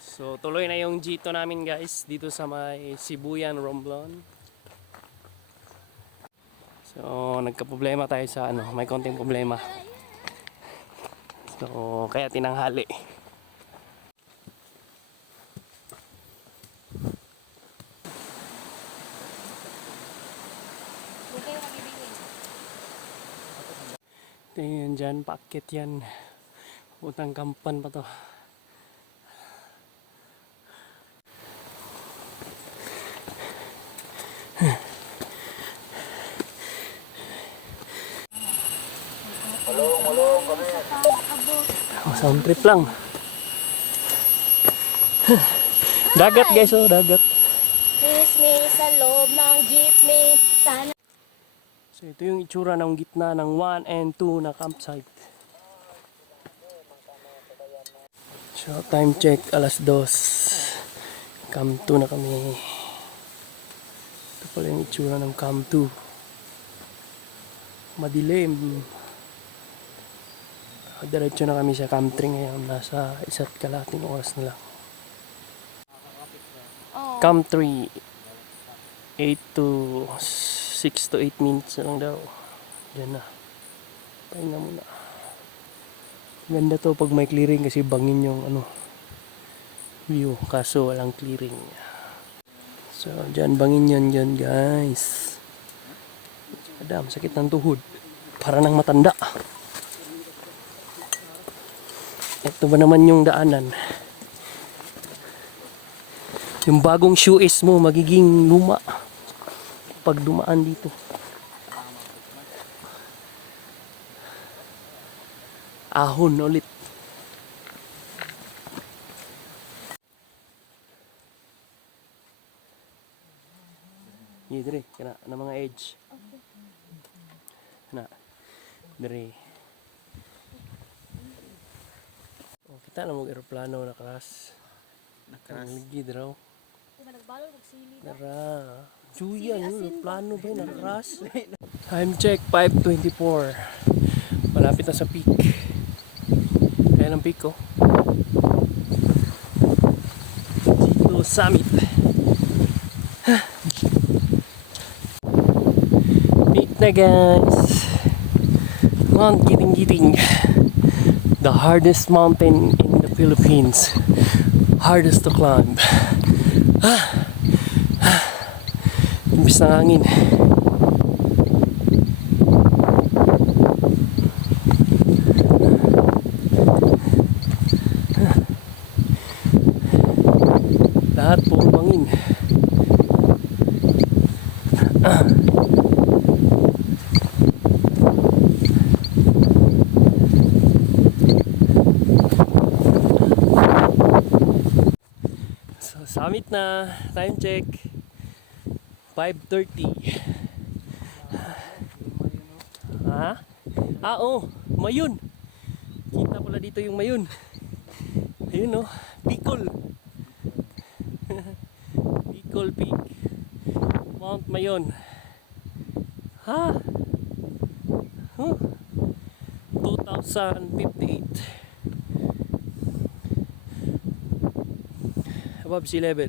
So tuloy na yung G2 namin guys dito sa may Sibuyan, Romblon. So nagka-problema tayo sa ano, may konting problema. So kaya tinanghali. Magibigin. Tingnan dyan, packet yan. Utang kampan pa to. Oh, sound trip lang. dagat guys, oh, dagat. Miss me sa loob ng jeepney. Sana So ito yung itsura ng gitna ng 1 and 2 na campsite. So time check alas 2. Camp 2 na kami. Ito pala yung itsura ng Camp 2. Madilim. Ah, Diretso na kami sa Camp 3 ngayon. Nasa isa't kalating oras na lang. Camp 3. 8 to 6 to 8 minutes na lang daw. Diyan na. Pahinga muna. Ganda to pag may clearing kasi bangin yung ano view. Kaso walang clearing. So, dyan bangin yan dyan guys. Madam, sakit ng tuhod. Para nang matanda. Ito ba naman yung daanan? Yung bagong shoes mo magiging luma pag dumaan dito. Ahon ulit. Iya dire, kana na mga edge. Na. Dire. Oh, kita na mo eroplano nakaras. Nakaras. Ligi draw. Kung nagbalo, magsili. Tara. Juya, yung plano ba yun? Nakaras? Time check, 5.24. Malapit na sa peak. Ayan ang peak ko. Dito, summit. Peak na guys. Mount Giting Giting. The hardest mountain in the Philippines. Hardest to climb. Imbis ng hangin. Lahat puro bangin. So, summit na. Time check. 5.30 Ha? Ah, oh, mayon Kita pala dito yung mayon Ayun oh, Bicol Bicol Peak Mount Mayon Ha? Huh? 2058 Above sea level